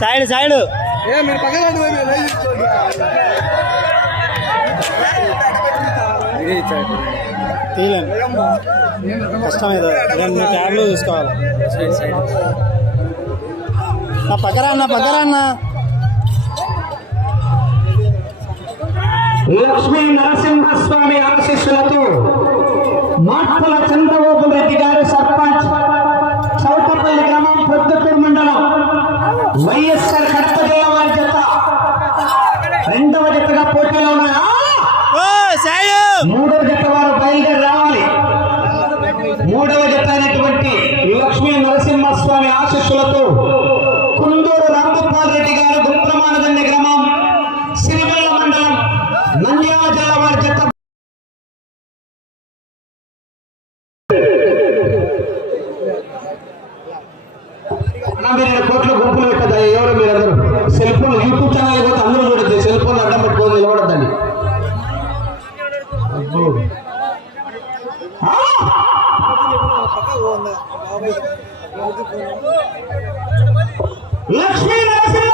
Side side. తీయలేం కష్టం ఇది రెండు ట్యాబ్లు తీసుకోవాలి. నా పక్కరా అన్న పక్కరా అన్న. లక్ష్మీ నరసింహస్వామి ఆశీస్సులతో మాటల చంద్రబాబు రెడ్డి గారు సర్పంచ్. చౌటపల్లి గ్రామం పొద్దుటూరు మండలం. వైఎస్ఆర్ లక్ష్మీ నరసింహ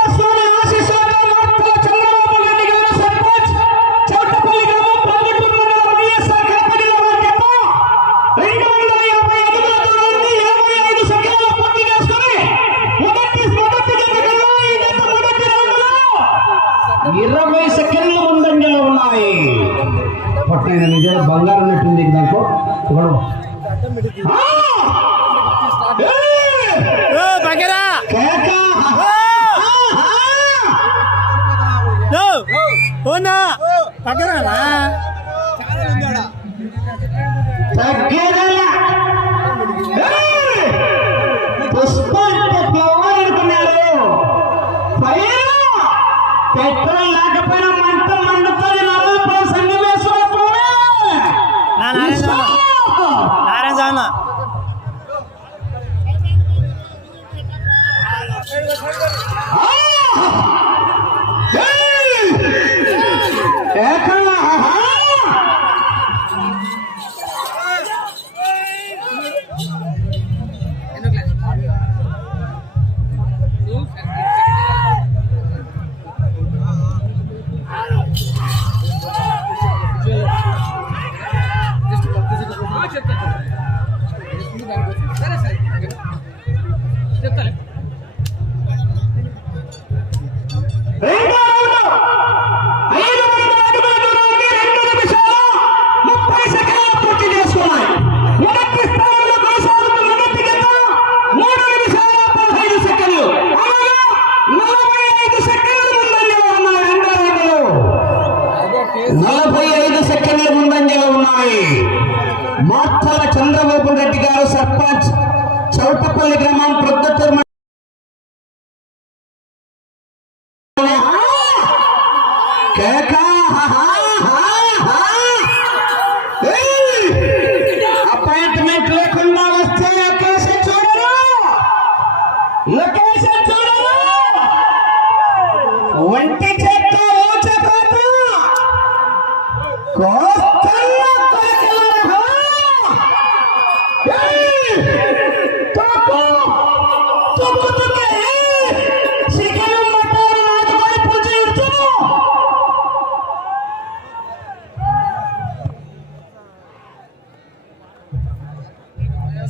देखा हाँ हाँ हाँ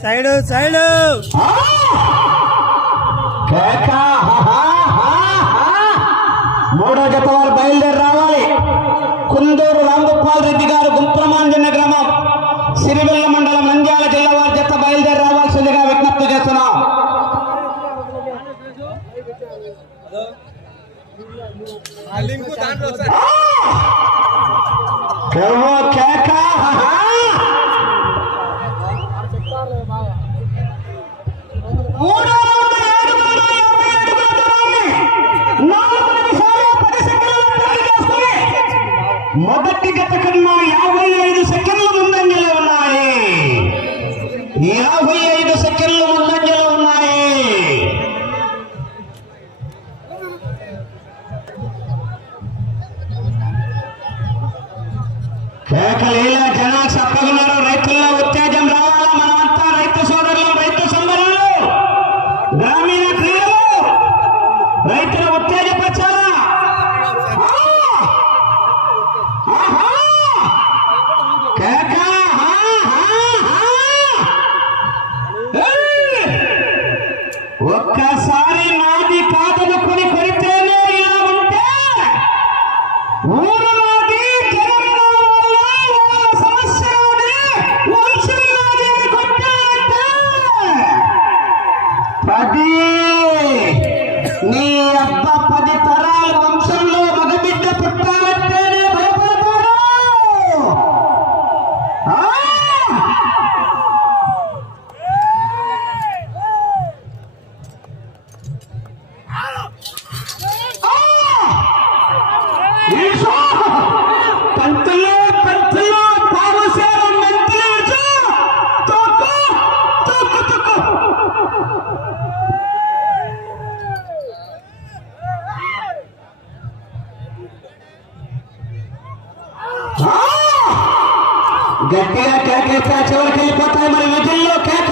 సైడు సైడు. మూడో జత వారు బయలుదేరి రావాలి. కుందూరు రాంగోపాల్ రెడ్డి గారు గుంప్రమాంజన గ్రామం. సిరివెల్ల మండలం నంద్యాల జిల్లా వారి జత బయలుదేరి రావాల్సిందిగా విజ్ఞప్తి చేస్తున్నాం. కేక! Ура! तेरा क्या कैसा चोर के पता मरे जिल्लो क्या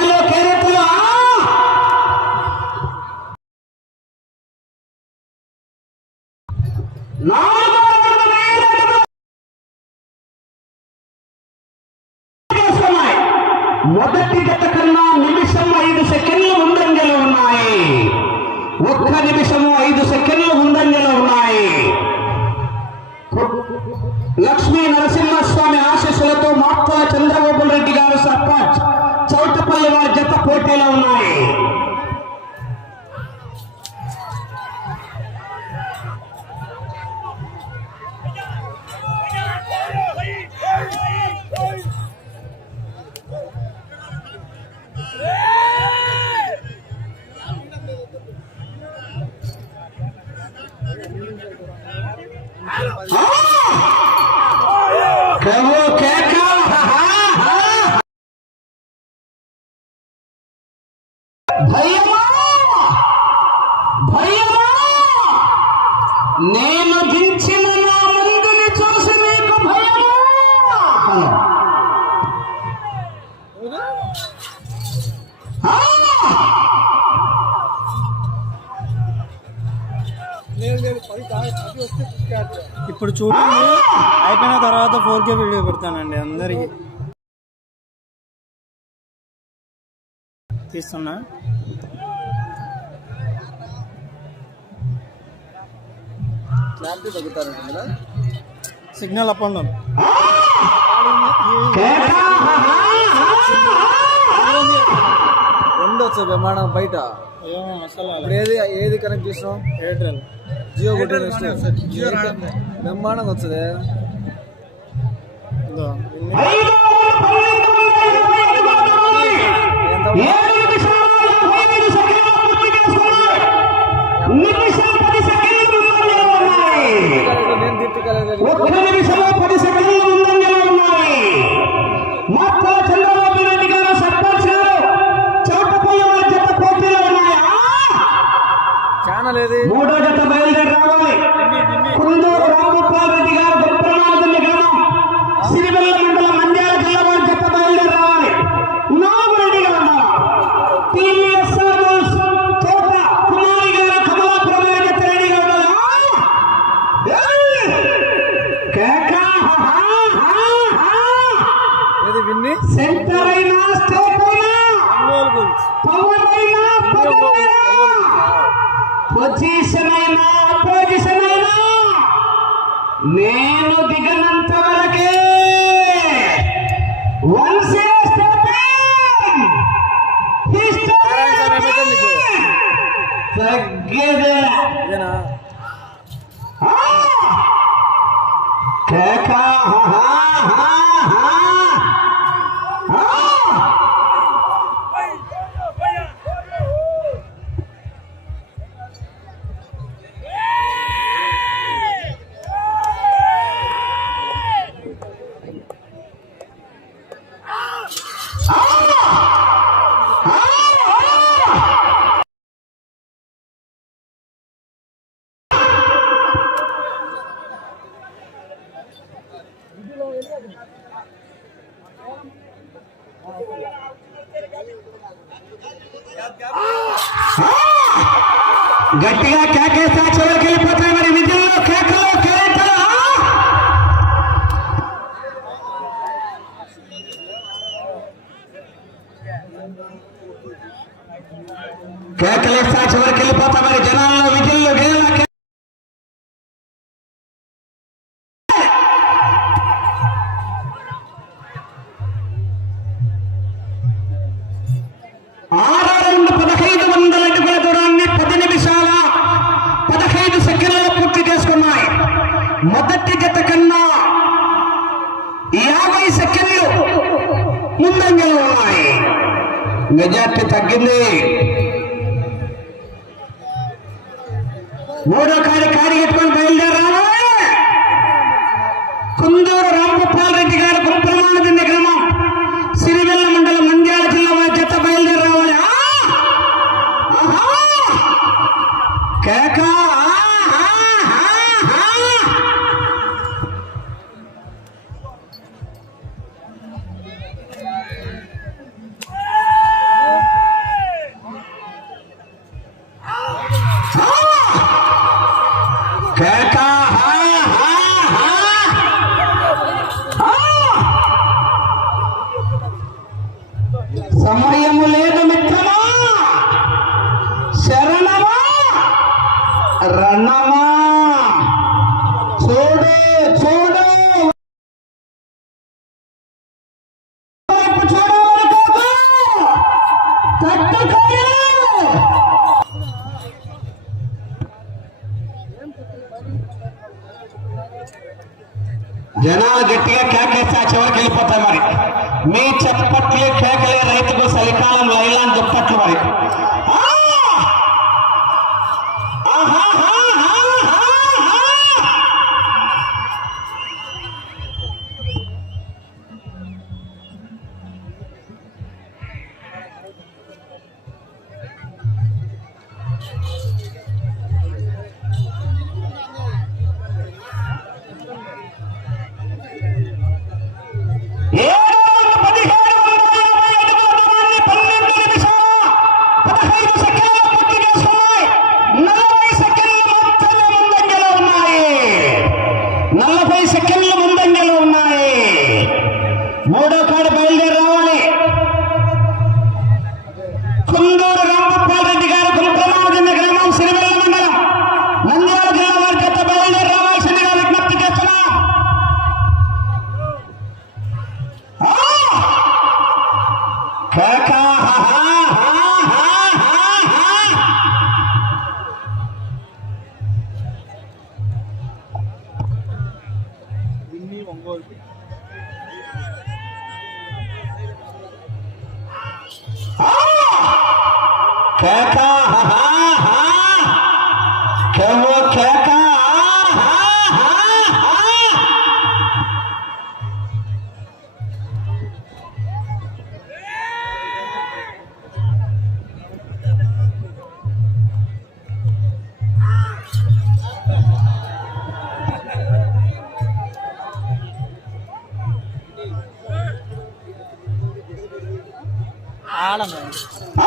పోటీలో ఉన్నాయి. ఇప్పుడు చూడండి. అయిపోయిన తర్వాత ఫోర్ కే వీడియో పెడతానండి అందరికి. తీస్తున్నా. క్లారిటీ తగ్గుతారండి సిగ్నల్ అప్ ఉండొచ్చు విమానం బయట. అసలు ఏది ఏది కనెక్ట్ చేసినాం ఎయిర్టెల్. జియో జియో బ్రహ్మాండంగా వస్తుంది. ఛానల్ ఏది కుందూరు రామగోపాల్ రెడ్డి గారు గొప్పనాథుల్ని గ్రామం సిరివెల్ల మండలం మండ్యాల కల్లవారి చెత్త బయలుదేరి రావాలి. నాగురెడ్డి గారు అన్నారు. టీఎస్ఆర్ బోస్ తోట కుమారి గారు కమలాపురం చెత్త రెడ్డి గారు సెంటర్ అయినా స్టేట్ అయినా పవన్ అయినా పొజిషన్ Mordecai to मिथमा शरणमा रणमा fala, mano.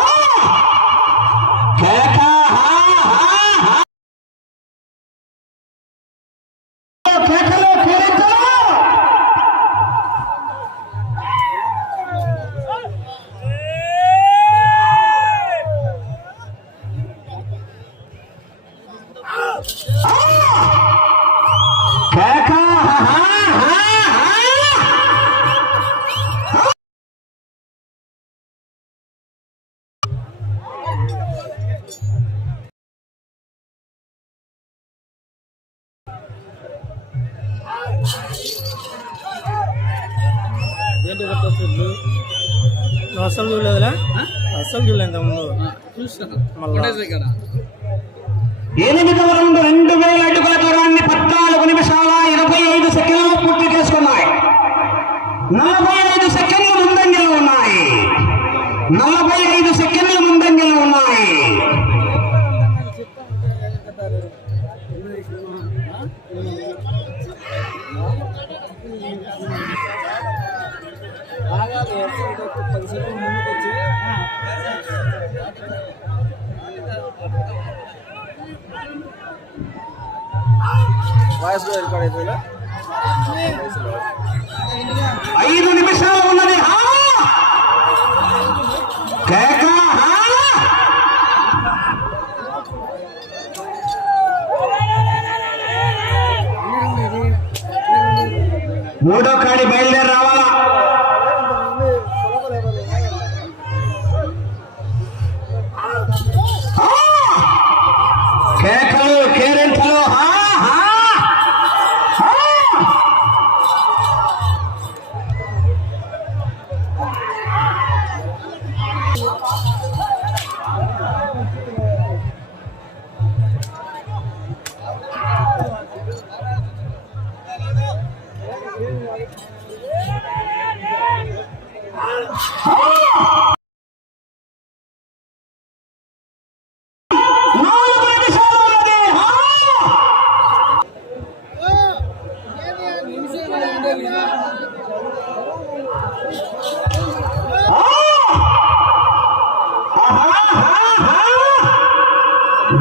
దగ్గర చూడు నువ్వు అస్సలు చూడలేదులే అస్సలు చూడలేదు ముందు ఎనిమిది రెండు రెండు వేల అడుగుల దూరాన్ని పద్నాలుగు నిమిషాల ఇరవై ఐదు సెకండ్లు పూర్తి చేసుకున్నాయి. నలభై ఐదు సెకండ్లు ముందంజలు ఉన్నాయి. నలభై ఐదు సెకండ్లు ముందంజలు ఉన్నాయి. బాగా పది సెకండ్ ముందుకు వచ్చి. ఐదు నిమిషాలు ఉన్నది. మూడో కాడి బయలుదేర.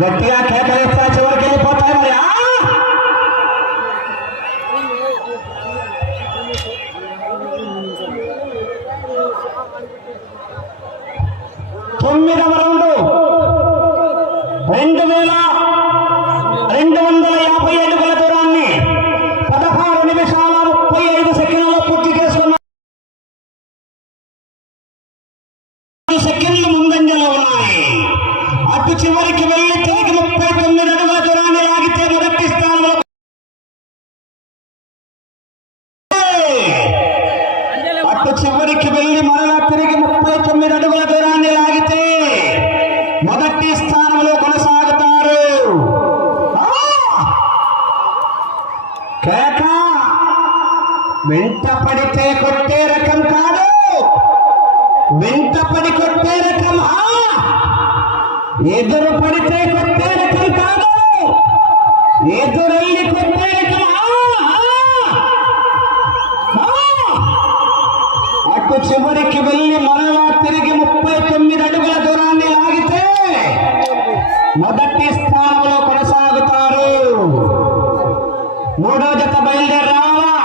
गतिया खे करे चवर के लिए पहुँचा है भैया तुम मेरा చివరికి వెళ్ళి మరలా తిరిగి ముప్పై తొమ్మిది అడుగుల దూరాన్ని లాగితే మొదటి స్థానంలో కొనసాగుతారు. కేక! వెంట పడితే కొట్టే రకం కాదు. వెంట పడి కొట్టే రకం ఎదురు మూడో జత బయలుదేరి రావాలా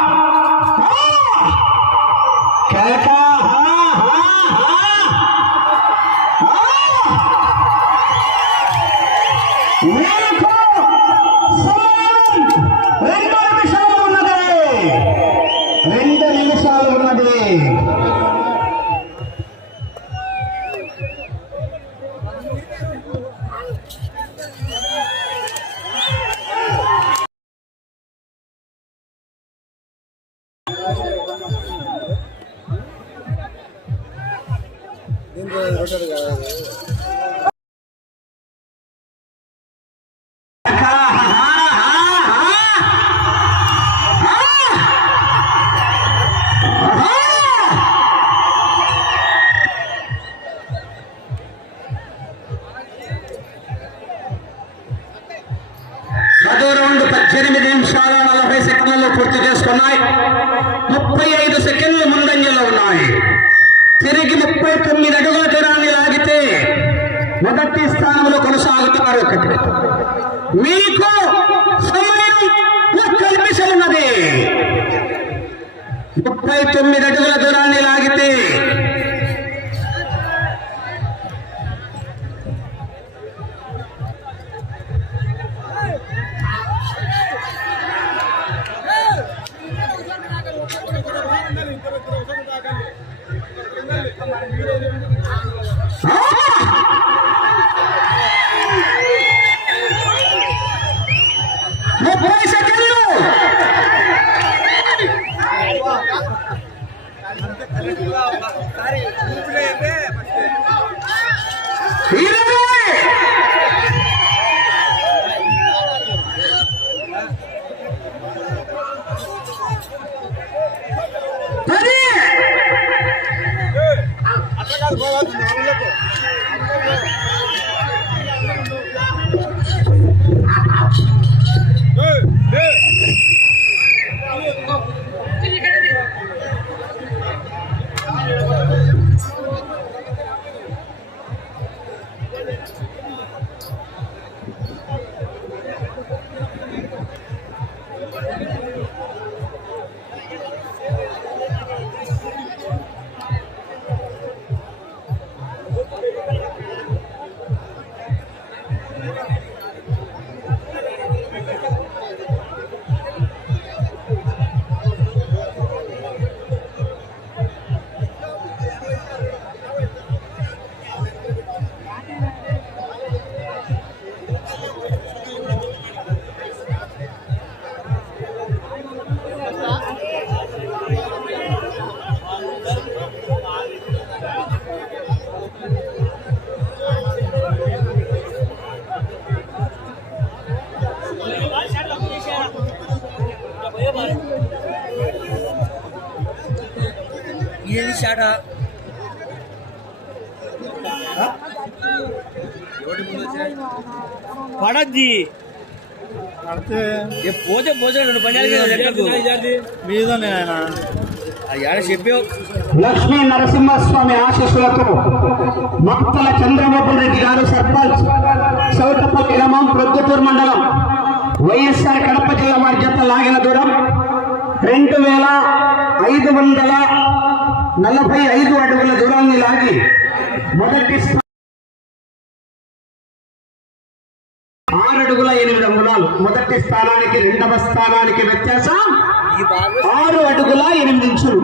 పడద్ది. పోతే పోతే రెండు పంచాయతీ మీదనే ఆయన. లక్ష్మీ నరసింహస్వామి ఆశీస్సులతో మక్తల చంద్రబాబు రెడ్డి గారు సర్పంచ్ సౌతపల్లి గ్రామం ప్రొద్దుటూరు మండలం. వైఎస్ఆర్ కడప జిల్లా వారి జత లాగిన దూరం రెండు వేల ఐదు వందల నలభై ఐదు అడుగుల దూరాన్ని లాగి మొదటి అడుగుల ఎనిమిది అంగుళాలు మొదటి స్థానానికి రెండవ స్థానానికి వ్యత్యాసం ఆరు అడుగుల ఎనిమిది ఇంచులు